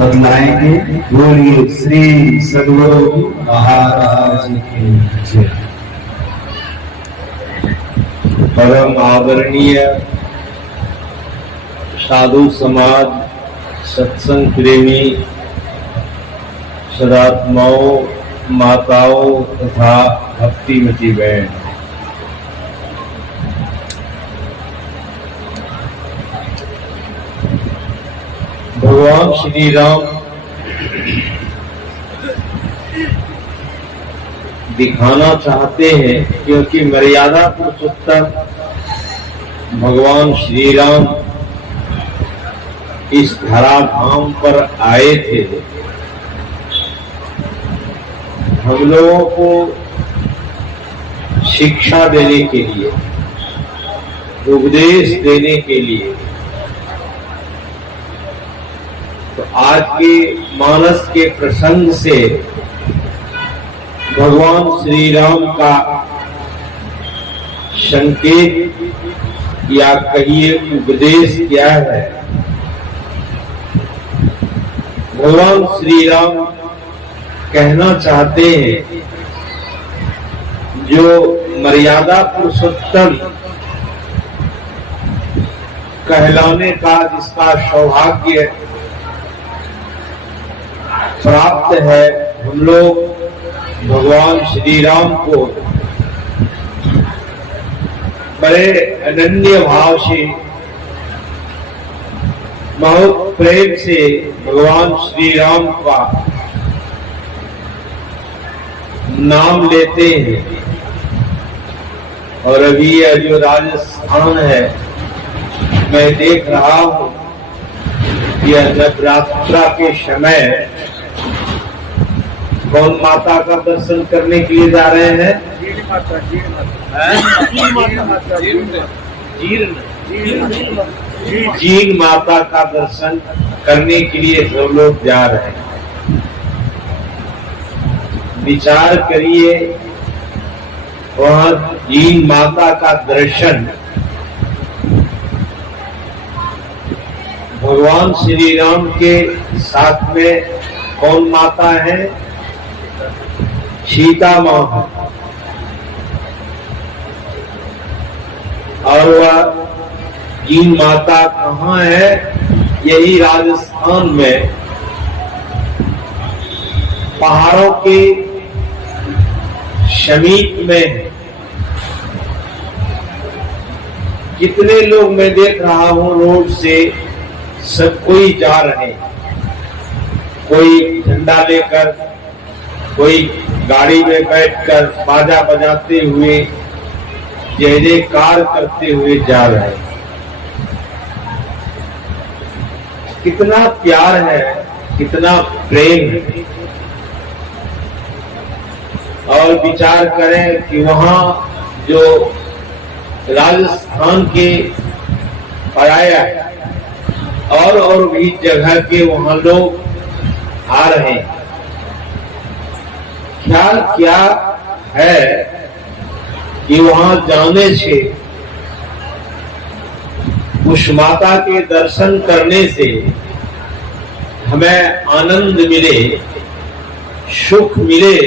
बतलाएंगे। बोलिए श्री सद्गुरु महाराज की जय। परम आदरणीय साधु समाज, सत्संग प्रेमी सदात्माओं, माताओं तथा भक्तिमती बहन, भगवान श्री राम दिखाना चाहते हैं, क्योंकि मर्यादा पुरुषोत्तम भगवान श्री राम इस धराधाम पर आए थे हम लोगों को शिक्षा देने के लिए, उपदेश देने के लिए। तो आज के मानस के प्रसंग से भगवान श्री राम का संकेत या कहिए उपदेश क्या है। भगवान श्री राम कहना चाहते हैं, जो मर्यादा पुरुषोत्तम कहलाने का जिसका सौभाग्य प्राप्त है, हम लोग भगवान श्री राम को बड़े अनन्य भाव से, बहुत प्रेम से भगवान श्री राम का नाम लेते हैं। और अभी यह जो राजस्थान है, मैं देख रहा हूं, यह नवरात्रा के समय कौन माता का दर्शन करने के लिए जा रहे हैं? जीन माता का दर्शन करने के लिए सब लोग जा रहे हैं। विचार करिए, वहां जीन माता का दर्शन भगवान श्री राम के साथ में कौन माता है? सीता मां है। और वह जीन माता कहाँ है? यही राजस्थान में पहाड़ों के समीप में। कितने लोग मैं देख रहा हूं रोड से, सब कोई जा रहे हैं, कोई झंडा लेकर, कोई गाड़ी में बैठकर बाजा बजाते हुए, जय जयकार करते हुए जा रहे हैं। कितना प्यार है, कितना प्रेम है। और विचार करें कि वहां जो राजस्थान के पराया और भी जगह के वहां लोग आ रहे हैं। क्या क्या है कि वहां जाने से, उस माता के दर्शन करने से हमें आनंद मिले, सुख मिले,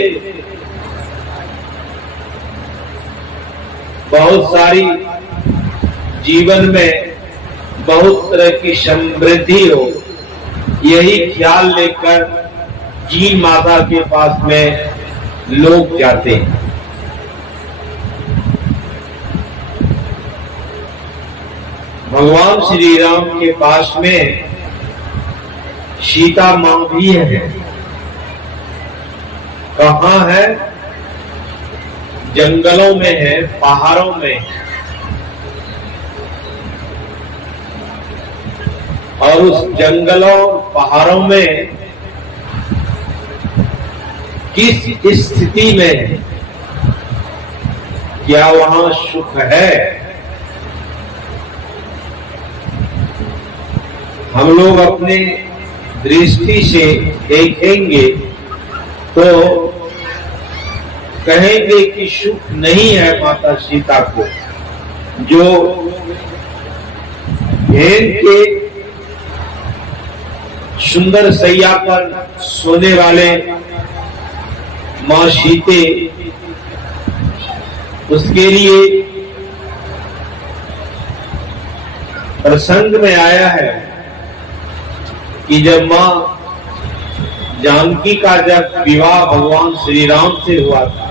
बहुत सारी जीवन में बहुत तरह की समृद्धि हो, यही ख्याल लेकर जीन माता के पास में लोग जाते हैं। भगवान श्री राम के पास में सीता मां भी है। कहाँ है? जंगलों में है, पहाड़ों में। और उस जंगलों पहाड़ों में किस स्थिति में, क्या वहां सुख है? हम लोग अपने दृष्टि से देखेंगे तो कहेंगे कि सुख नहीं है माता सीता को। जो भेड़ के सुंदर सैया पर सोने वाले मां सीते, उसके लिए प्रसंग में आया है कि जब मां जानकी का जब विवाह भगवान श्री राम से हुआ था,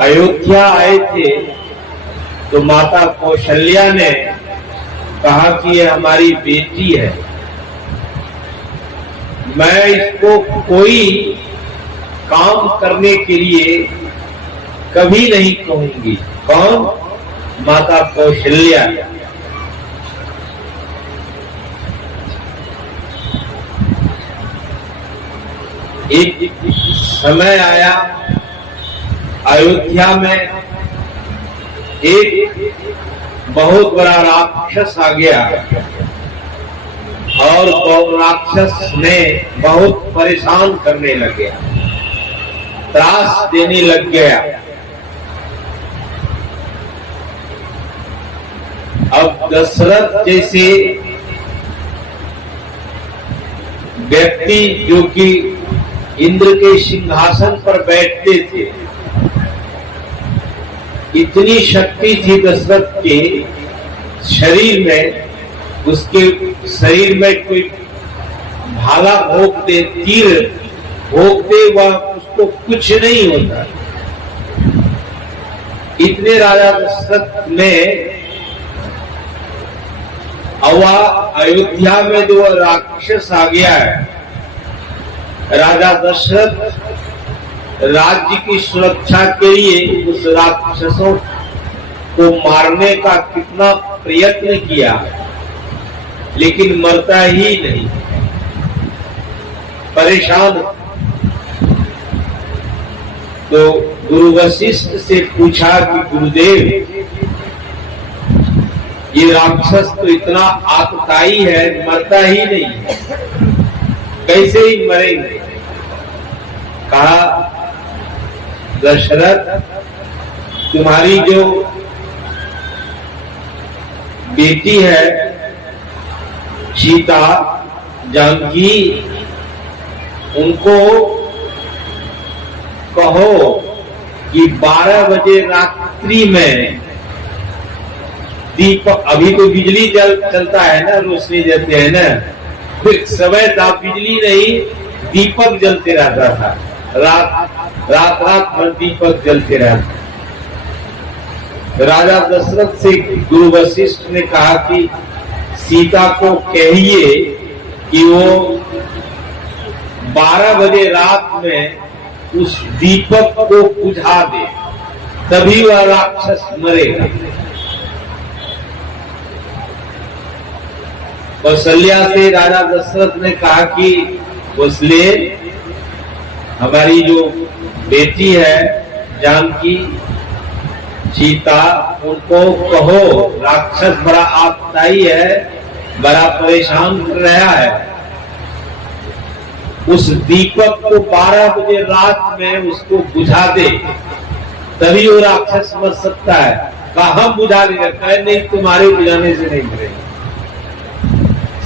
अयोध्या आए थे, तो माता कौशल्या ने कहा कि ये हमारी बेटी है, मैं इसको कोई काम करने के लिए कभी नहीं कहूंगी। कौन? माता कौशल्या। एक समय आया अयोध्या में, एक बहुत बड़ा राक्षस आ गया और राक्षस ने बहुत परेशान करने लग गया, त्रास देने लग गया। अब दशरथ जैसे व्यक्ति जो कि इंद्र के सिंहासन पर बैठते थे, इतनी शक्ति थी दशरथ के शरीर में, उसके शरीर में कोई भाला भोंकते, तीर भोंकते, वह उसको कुछ नहीं होता। इतने राजा दशरथ ने अयोध्या में जो राक्षस आ गया है, राजा दशरथ राज्य की सुरक्षा के लिए उस राक्षसों को मारने का कितना प्रयत्न किया, लेकिन मरता ही नहीं, परेशान। तो गुरु वशिष्ठ से पूछा कि गुरुदेव, ये राक्षस तो इतना आतताई है, मरता ही नहीं, कैसे ही मरेंगे? कहा, दशरथ, तुम्हारी जो बेटी है सीता, जानकी, उनको कहो कि 12 बजे रात्रि में दीपक, अभी तो बिजली चलता है ना, रोशनी जलते हैं ना, कुछ समय था बिजली नहीं, दीपक जलते रहता था, रात भर दीपक जलते रहते। राजा दशरथ से गुरु वशिष्ठ ने कहा कि सीता को कहिए कि वो 12 बजे रात में उस दीपक को बुझा दे, तभी वह राक्षस मरेगा। कौशल्या से राजा दशरथ ने कहा कि उसलिए हमारी जो बेटी है जानकी, सीता, उनको कहो, राक्षस बड़ा आपदाई है, बड़ा परेशान कर रहा है, उस दीपक को 12 बजे रात में उसको बुझा दे, तभी वो राक्षस मर सकता है। कहा हम बुझा देंगे? कहे नहीं, तुम्हारे बुझाने से नहीं मरेगा,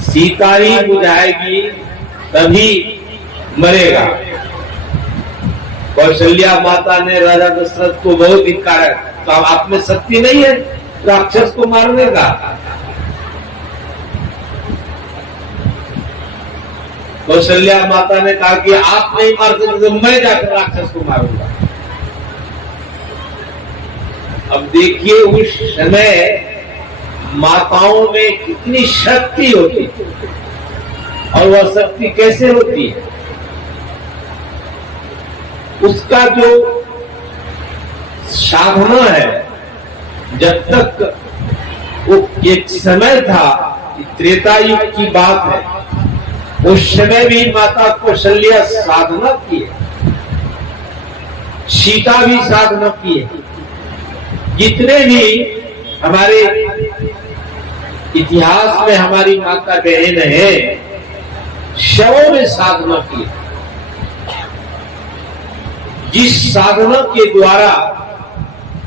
सीता ही बुझाएगी तभी मरेगा। कौशल्या माता ने राजा दशरथ को बहुत धिक्कारा, तो आप में शक्ति नहीं है राक्षस को मारने का? कौशल्या माता ने कहा कि आप नहीं मार सकते तो मैं जाकर राक्षस को मारूंगा। अब देखिए उस समय माताओं में कितनी शक्ति होती है, और वह शक्ति कैसे होती है? उसका जो साधना है, जब तक वो एक समय था, त्रेता युग की बात है, उस समय भी माता कौशल्या साधना की है, सीता भी साधना की है। जितने भी हमारे इतिहास में हमारी माता बहन है, शवों में साधना की है। जिस साधना के द्वारा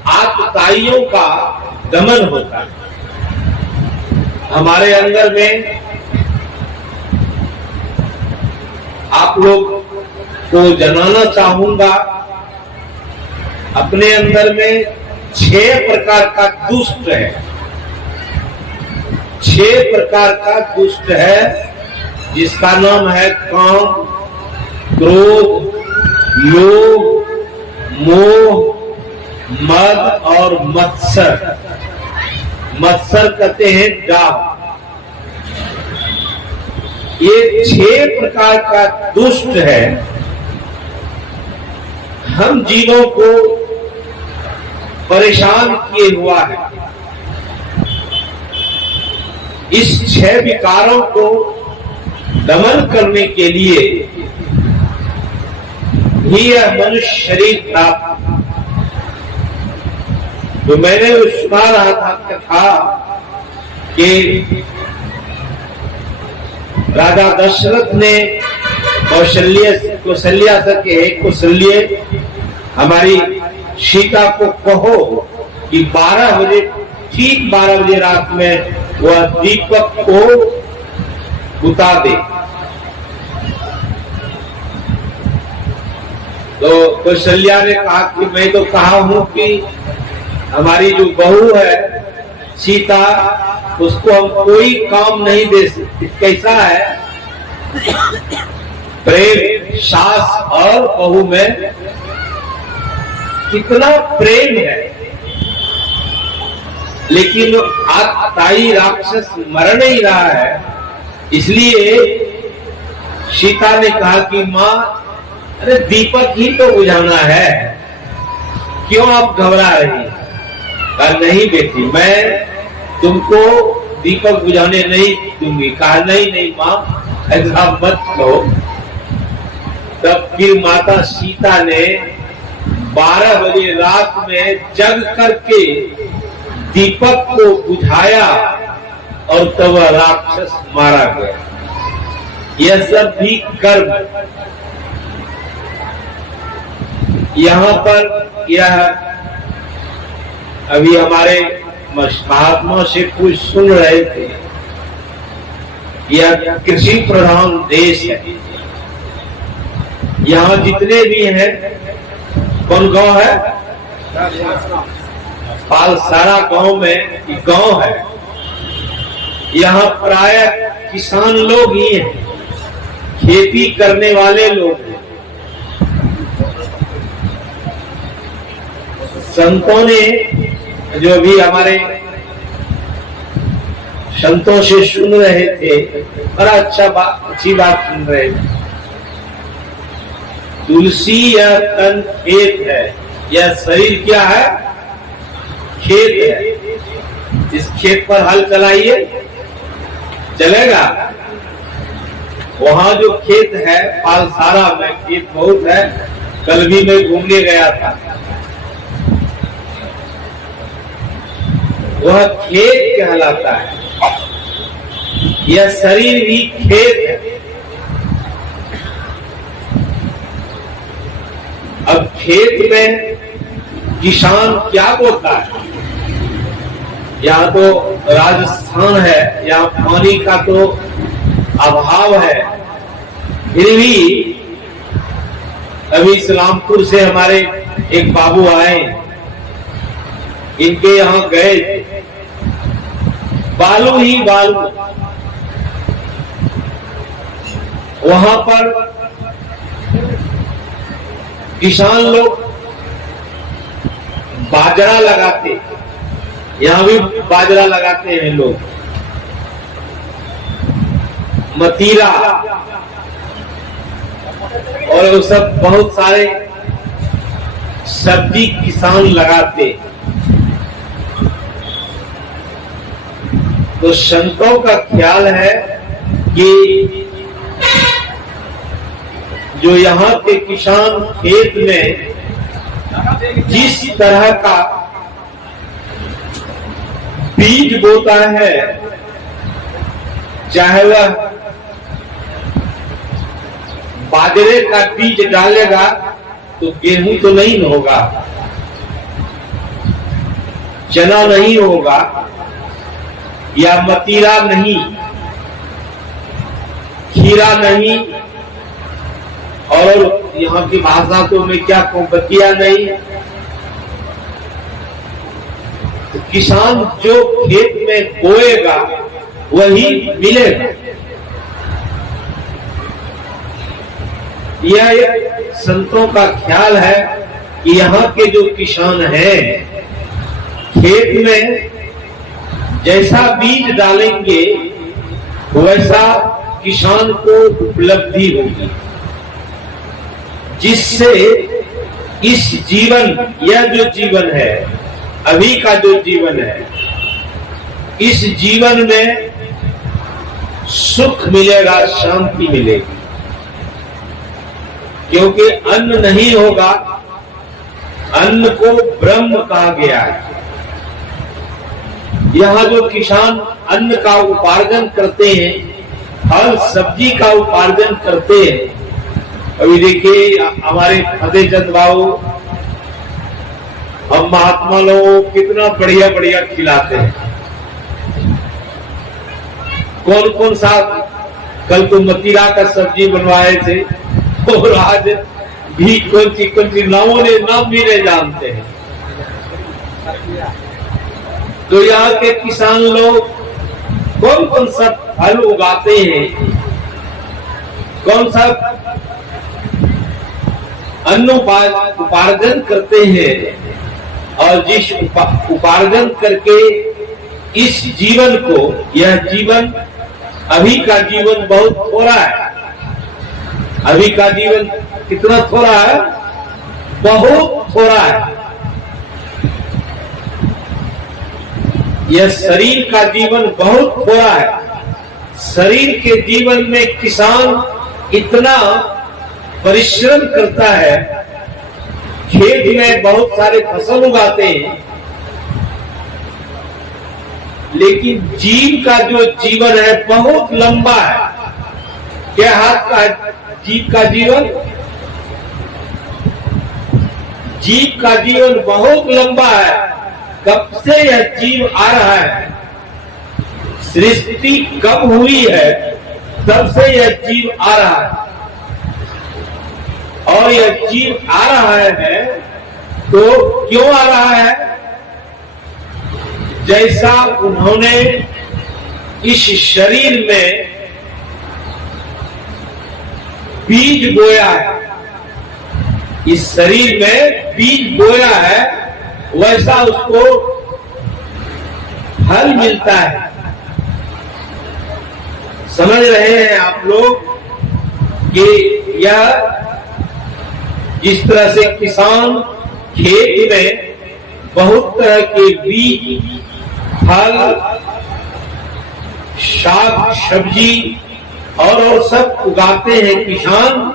आतताइयों का दमन होता है, हमारे अंदर में आप लोग को जनाना चाहूंगा, अपने अंदर में 6 प्रकार का दुष्ट है। 6 प्रकार का दुष्ट है, जिसका नाम है काम, क्रोध, लोभ, मोह, मद और मत्सर। मत्सर कहते हैं डाह। ये 6 प्रकार का दुष्ट है। हम जीवों को परेशान किए हुआ है। इस 6 विकारों को दमन करने के लिए ही यह मनुष्य शरीर प्राप्त। तो मैंने सुना रहा था कथा कि राजा दशरथ ने कौशल्या से कहे, कौशल्य हमारी सीता को कहो कि 12 बजे, ठीक 12 बजे रात में वह दीपक को बुता दे। तो कौशल्या ने कहा कि मैं तो कहा हूं कि हमारी जो बहू है सीता, उसको हम कोई काम नहीं दे सकते। कैसा है प्रेम, सास और बहू में कितना प्रेम है, लेकिन ताई राक्षस मर नहीं रहा है। इसलिए सीता ने कहा कि माँ, अरे दीपक ही तो बुझाना है, क्यों आप घबरा रही हैं? कहा नहीं बेटी, मैं तुमको दीपक बुझाने नहीं दूंगी। कहा नहीं माँ, ऐसा मत कहो। तब फिर माता सीता ने 12 बजे रात में जग करके दीपक को बुझाया और तब वह राक्षस मारा गया। यह सब भी कर्म। यहाँ पर यह अभी हमारे महात्मा से कुछ सुन रहे थे, यह कृषि प्रधान देश है। यहाँ जितने भी हैं, कौन गांव है? पालसारा गांव में गांव है। यहाँ प्राय किसान लोग ही हैं, खेती करने वाले लोग हैं। संतों ने जो भी हमारे संतों से सुन रहे थे, बड़ा अच्छी बात सुन रहे थे। तुलसी यह तन खेत है, यह शरीर क्या है? खेत है। इस खेत पर हल चलाइए, चलेगा? वहां जो खेत है पालसारा में, खेत बहुत है। कल भी मैं घूमने गया था। वह खेत कहलाता है। यह शरीर भी खेत है। अब खेत में किसान क्या बोता है? यहाँ तो राजस्थान है, यहाँ पानी का तो अभाव है। फिर भी अभी इस्लामपुर से हमारे एक बाबू आए, इनके यहाँ गए, बालू ही बालू। वहां पर किसान लोग बाजरा लगाते, यहाँ भी बाजरा लगाते हैं लोग, मतीरा और वो सब बहुत सारे सब्जी किसान लगाते। तो संतों का ख्याल है कि जो यहाँ के किसान खेत में जिस तरह का बीज बोता है, चाहे वह बाजरे का बीज डालेगा तो गेहूं तो नहीं होगा, चना नहीं होगा, या मतीरा नहीं, खीरा नहीं, और यहाँ की भाषा तो मैं क्या कहूं, बतिया नहीं। तो किसान जो खेत में बोएगा वही मिलेगा। यह एक संतों का ख्याल है कि यहाँ के जो किसान हैं, खेत में जैसा बीज डालेंगे वैसा किसान को उपलब्धि होगी, जिससे इस जीवन, यह जो जीवन है, अभी का जो जीवन है, इस जीवन में सुख मिलेगा, शांति मिलेगी। क्योंकि अन्न नहीं होगा, अन्न को ब्रह्म कहा गया है। यहाँ जो किसान अन्न का उपार्जन करते हैं, फल सब्जी का उपार्जन करते हैं, अभी देखिए हमारे फतेहचंद बाबू, हम महात्मा लोग कितना बढ़िया बढ़िया खिलाते हैं। कौन कौन सा, कल तो मतीरा का सब्जी बनवाए थे, और आज भी कौन सी नामों ने नाम भी नहीं जानते हैं। तो यहाँ के किसान लोग कौन कौन सा फल उगाते हैं, कौन सा अन्न उपार्जन करते हैं, और जिस उपार्जन करके इस जीवन को, यह जीवन, अभी का जीवन बहुत थोड़ा है। अभी का जीवन कितना थोड़ा है, बहुत थोड़ा है। यह शरीर का जीवन बहुत थोड़ा है। शरीर के जीवन में किसान इतना परिश्रम करता है, खेत में बहुत सारे फसल उगाते हैं, लेकिन जीव का जो जीवन है बहुत लंबा है। क्या हाथ का जीव का जीवन? जीव का जीवन बहुत लंबा है। कब से यह जीव आ रहा है, सृष्टि कब हुई है, तब से यह जीव आ रहा है। और यह जीव आ रहा है तो क्यों आ रहा है? जैसा उन्होंने इस शरीर में बीज बोया है, इस शरीर में बीज बोया है, वैसा उसको फल मिलता है। समझ रहे हैं आप लोग कि यह जिस तरह से किसान खेत में बहुत तरह के बीज, फल, शाक सब्जी और सब उगाते हैं किसान,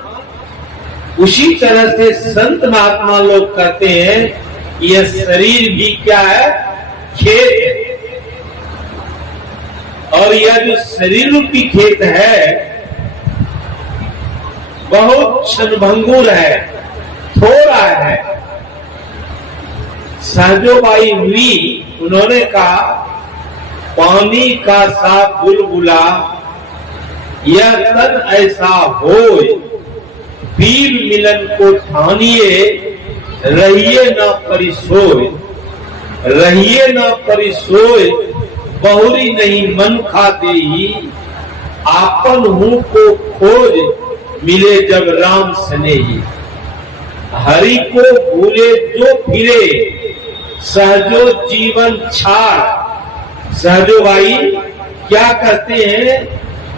उसी तरह से संत महात्मा लोग कहते हैं यह शरीर भी क्या है, खेत है। और यह जो शरीर रूपी खेत है बहुत क्षणभंगुर है, थोड़ा है। सहजोबाई हुई, उन्होंने कहा पानी का सा बुलबुला यह तन ऐसा होय, पीर मिलन को ठानिए रहिए न परिसोय, रहिए न परिसोय, बहुरी नहीं मन खा देही, आपन हूं को खोज मिले जब राम स्नेही। हरि को भूले जो फिरे सहजो जीवन छाड़। सहजो भाई क्या कहते हैं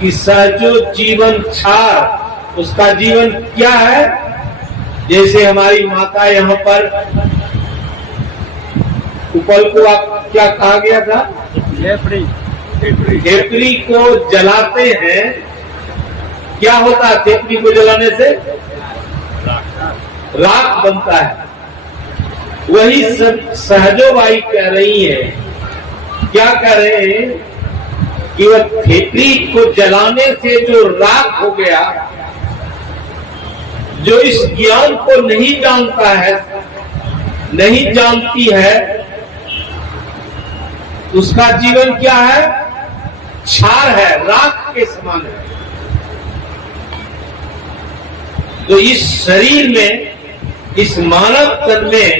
कि सहजो जीवन छाड़, उसका जीवन क्या है? जैसे हमारी माता यहाँ पर उपल को आप क्या कहा गया था, खेपड़ी को जलाते हैं। क्या होता है खेपड़ी को जलाने से? राख बनता है। वही सहजोबाई कह रही है, क्या कह रहे हैं कि वह खेपड़ी को जलाने से जो राख हो गया, जो इस ज्ञान को नहीं जानता है, नहीं जानती है, उसका जीवन क्या है? क्षार है, राख के समान है। तो इस शरीर में, इस मानव तन में,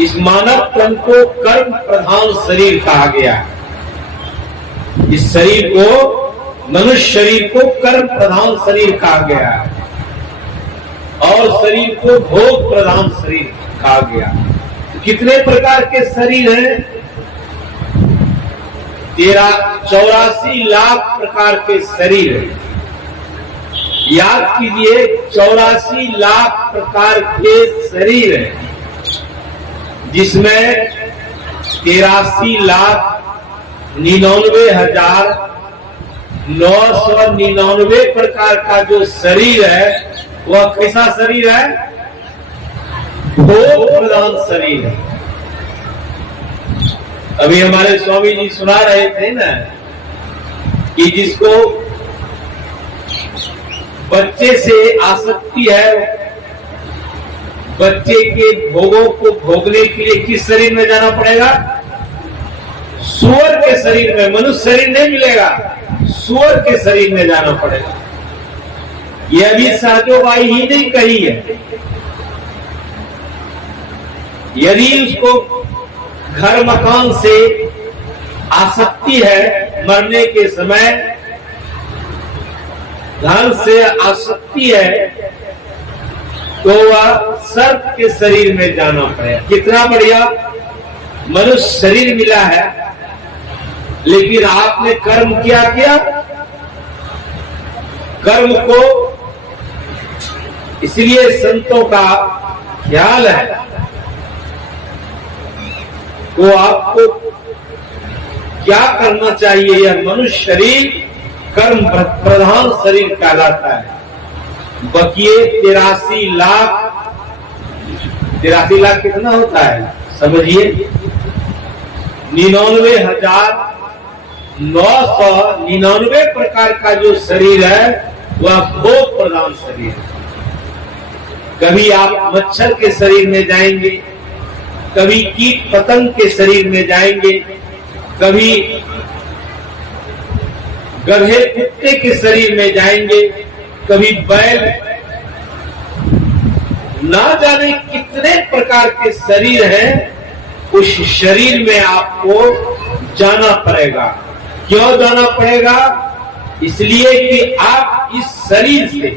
इस मानव तन को कर्म प्रधान शरीर कहा गया है। इस शरीर को, मनुष्य शरीर को कर्म प्रधान शरीर कहा गया है और शरीर को भोग प्रधान शरीर कहा गया। तो कितने प्रकार के शरीर हैं? 84 लाख प्रकार के शरीर हैं। याद कीजिए, 84 लाख प्रकार के शरीर हैं, जिसमें 83,99,999 प्रकार का जो शरीर है वह कैसा शरीर है? भोग प्रधान शरीर है। अभी हमारे स्वामी जी सुना रहे थे ना कि जिसको बच्चे से आसक्ति है, बच्चे के भोगों को भोगने के लिए किस शरीर में जाना पड़ेगा? सूअर के शरीर में। मनुष्य शरीर नहीं मिलेगा, सूअर के शरीर में जाना पड़ेगा। यह भी सहजोबाई ही नहीं कही है। यदि उसको घर मकान से आसक्ति है, मरने के समय धन से आसक्ति है, तो वह सर्प के शरीर में जाना पड़ेगा। कितना बढ़िया मनुष्य शरीर मिला है, लेकिन आपने कर्म क्या किया? कर्म को, इसलिए संतों का ख्याल है तो आपको क्या करना चाहिए? यह मनुष्य शरीर कर्म प्रधान शरीर कहलाता है। बकिए 83 लाख, 83 लाख कितना होता है समझिए? 99,999 प्रकार का जो शरीर है वह भोग प्रधान शरीर है। कभी आप मच्छर के शरीर में जाएंगे, कभी कीट पतंग के शरीर में जाएंगे, कभी गधे कुत्ते के शरीर में जाएंगे, कभी बैल, ना जाने कितने प्रकार के शरीर हैं। उस शरीर में आपको जाना पड़ेगा। क्यों जाना पड़ेगा? इसलिए कि आप इस शरीर से,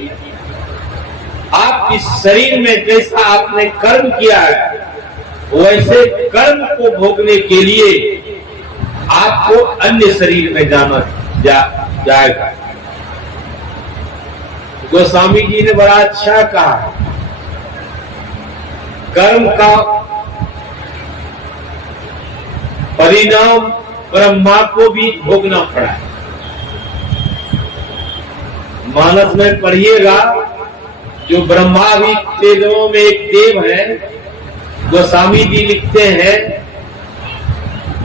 आप इस शरीर में जैसा आपने कर्म किया है वैसे कर्म को भोगने के लिए आपको अन्य शरीर में जाना जाएगा। गोस्वामी जी ने बड़ा अच्छा कहा, कर्म का परिणाम ब्रह्मा को भी भोगना पड़ा है। मानस में पढ़िएगा, जो ब्रह्मा भी देवों में एक देव है, गोस्वामी जी लिखते हैं,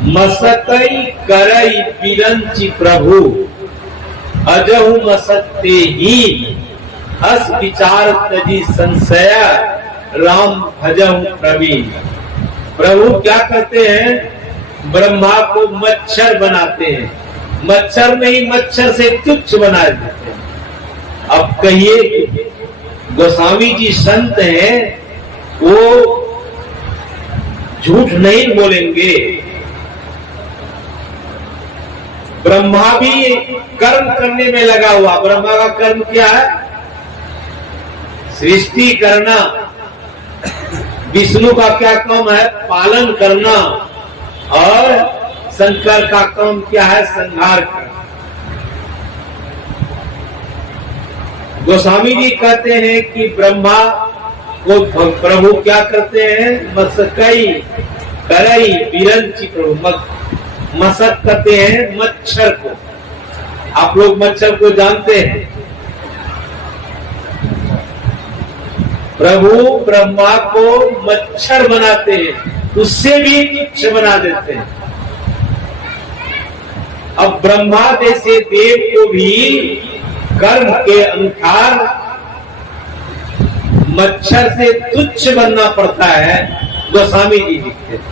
मसतई करई बिरंचि प्रभु अजहु मसत्ते ही अस विचार तजी संशय राम भजहु प्रवीण। प्रभु क्या करते हैं? ब्रह्मा को मच्छर बनाते हैं। मच्छर नहीं, मच्छर से तुच्छ बना देते हैं। अब कहिए, गोस्वामी जी संत हैं, वो झूठ नहीं बोलेंगे। ब्रह्मा भी कर्म करने में लगा हुआ। ब्रह्मा का कर्म क्या है? सृष्टि करना। विष्णु का क्या काम है? पालन करना। और शंकर का काम क्या है? संहार करना। गोस्वामी जी कहते हैं कि ब्रह्मा को प्रभु क्या करते हैं? मसकई करई बिरंचि प्रभु, मसक करते हैं मच्छर को। आप लोग मच्छर को जानते हैं। प्रभु ब्रह्मा को मच्छर बनाते हैं, उससे भी तुच्छ बना देते हैं। अब ब्रह्मा जैसे देव को भी कर्म के अनुसार मच्छर से तुच्छ बनना पड़ता है। गोस्वामी जी लिखते हैं।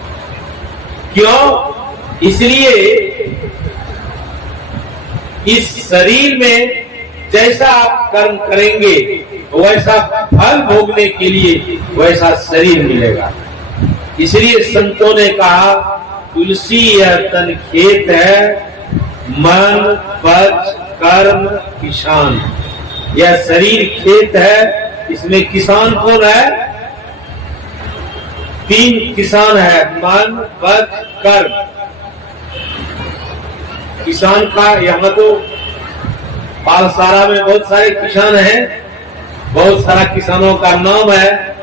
क्यों? इसलिए इस शरीर में जैसा आप कर्म करेंगे वैसा फल भोगने के लिए वैसा शरीर मिलेगा। इसलिए संतों ने कहा तुलसी यह तन खेत है, मन पच कर्म किसान। यह शरीर खेत है, इसमें किसान कौन है? 3 किसान है, मन पच कर्म। किसान का यहाँ तो पालसारा में बहुत सारे किसान हैं, बहुत सारा किसानों का नाम है,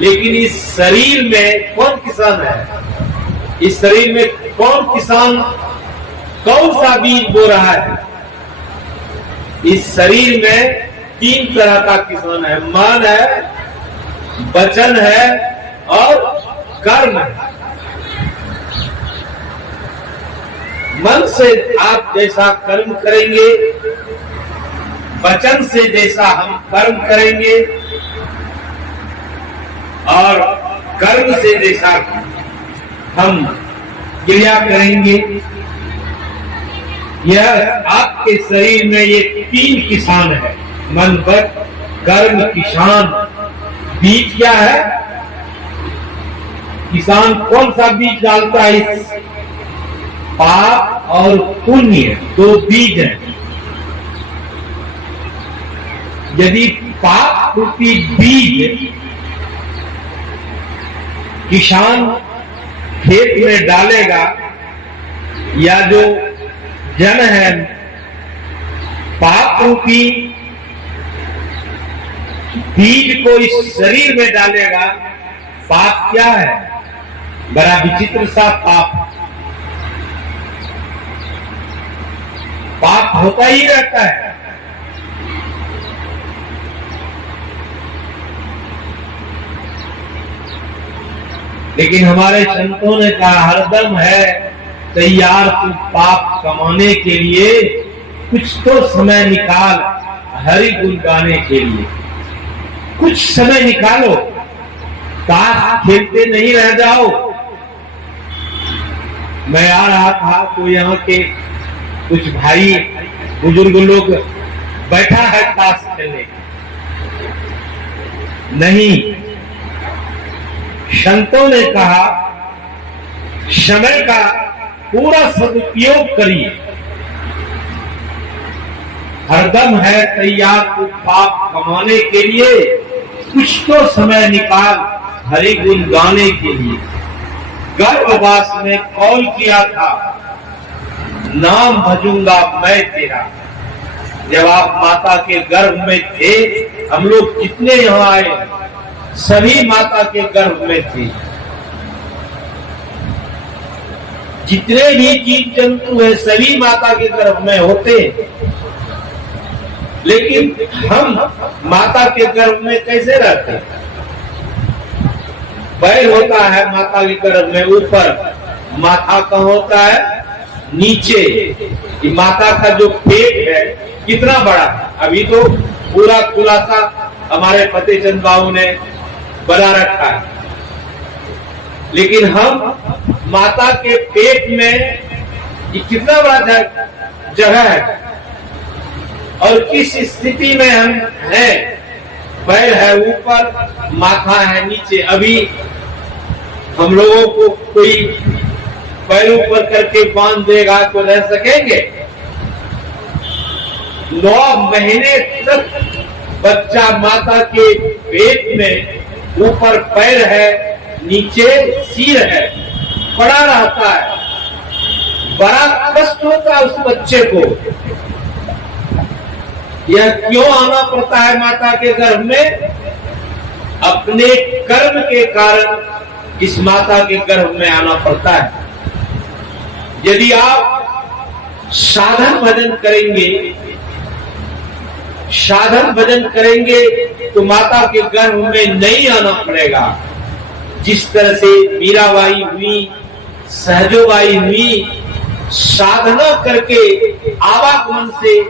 लेकिन इस शरीर में कौन किसान है? इस शरीर में कौन किसान कौन सा बीज बो रहा है? इस शरीर में 3 तरह का किसान है, मन है, वचन है और कर्म है। मन से आप जैसा कर्म करेंगे, वचन से जैसा हम कर्म करेंगे और कर्म से जैसा हम क्रिया करेंगे, यह आपके शरीर में ये 3 किसान है, मन वचन कर्म किसान। बीज क्या है? किसान कौन सा बीज डालता है? इस पाप और पुण्य 2 बीज हैं। यदि पाप रूपी बीज किसान खेत में डालेगा, या जो जन है पाप रूपी बीज को इस शरीर में डालेगा, पाप क्या है? बड़ा विचित्र सा पाप। पाप होता ही रहता है। लेकिन हमारे संतों ने कहा हरदम है तैयार तू पाप कमाने के लिए, कुछ तो समय निकाल हरि गुण गाने के लिए। कुछ समय निकालो, ताश खेलते नहीं रह जाओ। मैं आ रहा था तो यहाँ के कुछ भाई बुजुर्ग लोग बैठा है ताश खेलने। नहीं, संतों ने कहा समय का पूरा सदुपयोग करिए। हरदम है तैयार तू पाप कमाने के लिए, कुछ तो समय निकाल हरि गुण गाने के लिए। गर्भवास में कौल किया था, नाम भजूंगा मैं तेरा। जब आप माता के गर्भ में थे, हम लोग कितने यहाँ आए, सभी माता के गर्भ में थे। जितने भी जीव जंतु हैं सभी माता के गर्भ में होते, लेकिन हम माता के गर्भ में कैसे रहते? पैर होता है माता के गर्भ में ऊपर, माथा कहाँ होता है? नीचे। ये माता का जो पेट है कितना बड़ा है? अभी तो पूरा खुलासा हमारे फतेहचंद बाबू ने बना रखा है, लेकिन हम माता के पेट में ये कितना बड़ा जगह है और किस स्थिति में हम हैं? पैर है ऊपर, माथा है नीचे। अभी हम लोगों को कोई पैर ऊपर करके बांध देगा तो रह सकेंगे? 9 महीने तक बच्चा माता के पेट में ऊपर पैर है, नीचे सिर है, पड़ा रहता है। बड़ा कष्ट होता है उस बच्चे को। यह क्यों आना पड़ता है माता के गर्भ में? अपने कर्म के कारण इस माता के गर्भ में आना पड़ता है। यदि आप साधन भजन करेंगे, साधन भजन करेंगे तो माता के गर्भ में नहीं आना पड़ेगा। जिस तरह से मीराबाई हुई, सहजोबाई हुई, साधना करके आवागमन से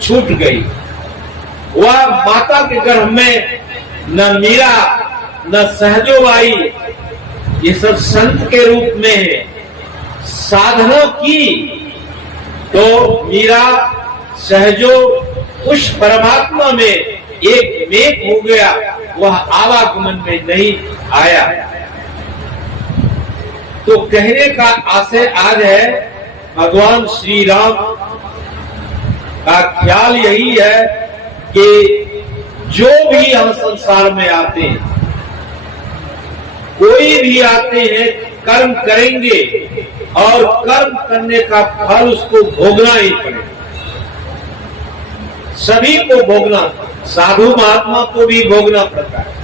छूट गई। वह माता के गर्भ में न मीरा न सहजोबाई, ये सब संत के रूप में है। साधना की तो मीरा सहजो उस परमात्मा में एक मेघ हो गया, वह आवागमन में नहीं आया। तो कहने का आशय आज है, भगवान श्री राम का ख्याल यही है कि जो भी हम संसार में आते हैं, कोई भी आते हैं, कर्म करेंगे और कर्म करने का फल उसको भोगना ही पड़ेगा, सभी को भोगना। साधु महात्मा को भी भोगना पड़ता है,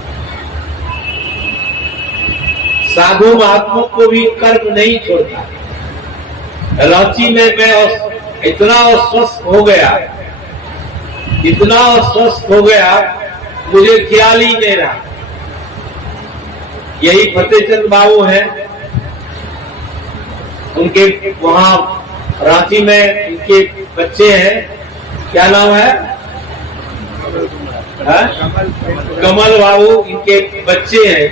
साधु महात्मा को भी कर्म नहीं छोड़ता। रांची में मैं इतना अस्वस्थ हो गया, इतना अस्वस्थ हो गया, मुझे ख्याल ही नहीं रहा। यही फतेहचंद बाबू हैं, उनके वहां रांची में उनके बच्चे हैं, क्या नाम है? कमल बाबू, इनके बच्चे हैं।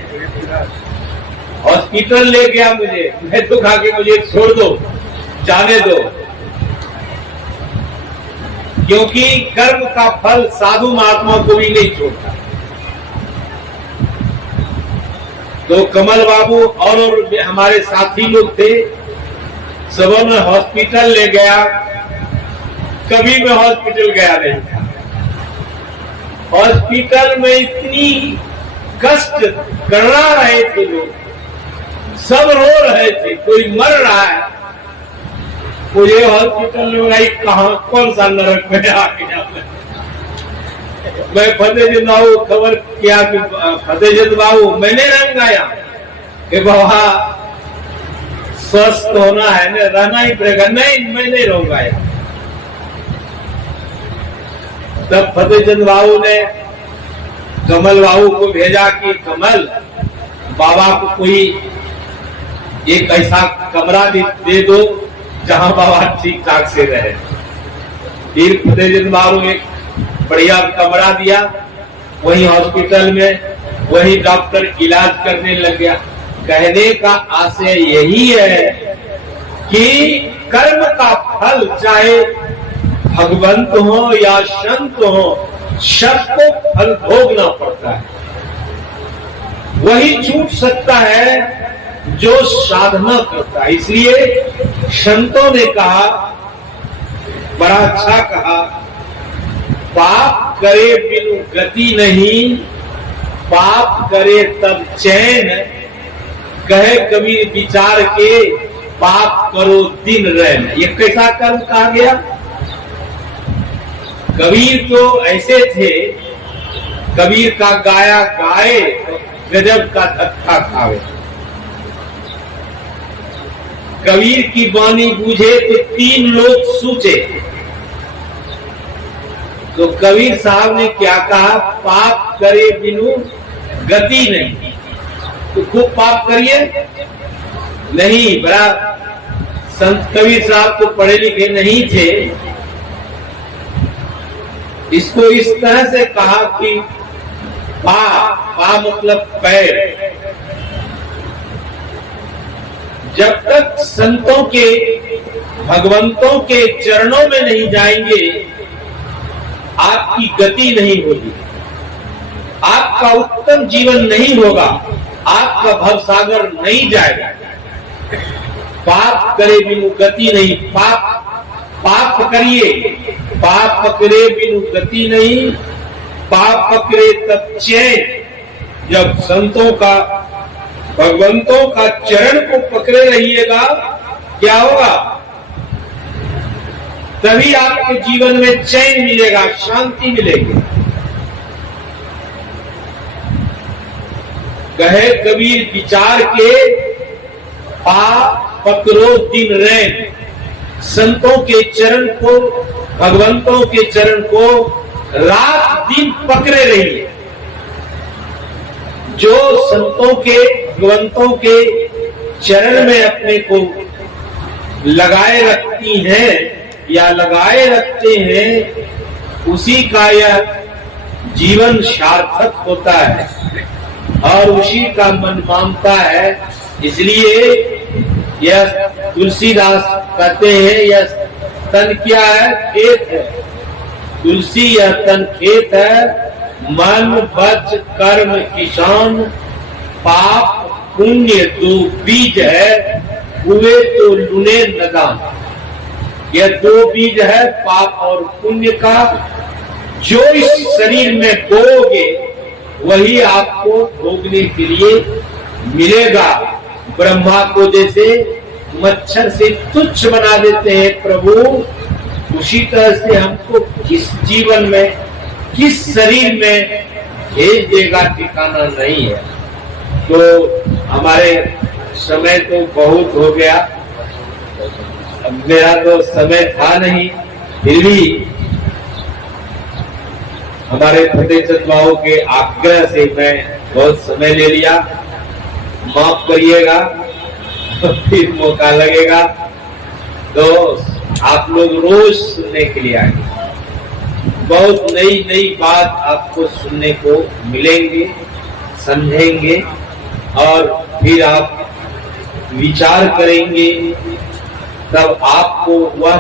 हॉस्पिटल ले गया मुझे, मैं तो कहा कि मुझे छोड़ दो, जाने दो, क्योंकि कर्म का फल साधु महात्मा को भी नहीं छोड़ता। तो कमल बाबू और हमारे साथी लोग थे, सबों ने हॉस्पिटल ले गया। कभी मैं हॉस्पिटल गया नहीं था। हॉस्पिटल में इतनी कष्ट करा रहे थे लोग, सब रो रहे थे, कोई मर रहा है। मुझे हॉस्पिटल में भाई कहां, कौन सा नरक में आ गया। मैं फतेहचंद बाबू खबर किया कि फतेहचंद बाबू मैंने रंगाया कि बाबा स्वस्थ होना है ना, रहना ही पड़ेगा। नहीं, मैं नहीं रहूंगा। तब फतेहचंद बाबू ने कमल बाबू को भेजा कि कमल, बाबा को कोई एक ऐसा कमरा दे दो जहां बाबा ठीक ठाक से रहे। फिर फतेहचंद बाबू एक बढ़िया कमरा दिया, वही हॉस्पिटल में वही डॉक्टर इलाज करने लग गया। कहने का आशय यही है कि कर्म का फल चाहे भगवंत हो या संत हो, सबको फल भोगना पड़ता है। वही छूट सकता है जो साधना करता है। इसलिए संतों ने कहा, बड़ा अच्छा कहा, पाप करे बिनु गति नहीं, पाप करे तब चैन, कहे कबीर विचार के, पाप करो दिन रैन। ये कैसा कर्म कहा गया? कबीर तो ऐसे थे, कबीर का गाया गाए गजब का धक्का खावे। कबीर की वाणी बूझे तो तीन लोग सूचे। तो कबीर साहब ने क्या कहा? पाप करे बिनु गति नहीं। तो खूब पाप करिए नहीं। बड़ा संत कबीर साहब तो पढ़े लिखे नहीं थे। इसको इस तरह से कहा कि पा मतलब पैर। जब तक संतों के, भगवंतों के चरणों में नहीं जाएंगे, आपकी गति नहीं होगी, आपका उत्तम जीवन नहीं होगा, आपका भवसागर नहीं जाएगा। पाप करे बिनु गति नहीं। पाप करिए, पाप पकड़े बिनु गति नहीं, पाप पकड़े तब चैन। जब संतों का, भगवंतों का चरण को पकड़े रहिएगा, क्या होगा? तभी आपके जीवन में चैन मिलेगा, शांति मिलेगी। कहे कबीर विचार के, पाप पकड़ो दिन रैन। संतों के चरण को, भगवंतों के चरण को रात दिन पकड़े रहिए। जो संतों के, भगवंतों के चरण में अपने को लगाए रखती हैं या लगाए रखते हैं, उसी का यह जीवन सार्थक होता है और उसी का मन मानता है। इसलिए यह तुलसीदास कहते हैं, यह तन क्या है? खेत है, तुलसी यह तन खेत है, मन वच कर्म किसान, पाप पुण्य दो बीज है, हुए तो लुने नदान। यह दो बीज है पाप और पुण्य का, जो इस शरीर में बोओगे वही आपको भोगने के लिए मिलेगा। ब्रह्मा को जैसे मच्छर से तुच्छ बना देते हैं प्रभु, उसी तरह से हमको किस जीवन में किस शरीर में भेज देगा ठिकाना नहीं है। तो हमारे समय तो बहुत हो गया, अब मेरा तो समय था नहीं, फिर भी हमारे फतेहचंद बाबू के आग्रह से मैं बहुत समय ले लिया, माफ करिएगा। फिर मौका लगेगा तो आप लोग रोज सुनने के लिए आएंगे, बहुत नई नई बात आपको सुनने को मिलेंगे, समझेंगे और फिर आप विचार करेंगे, तब आपको वह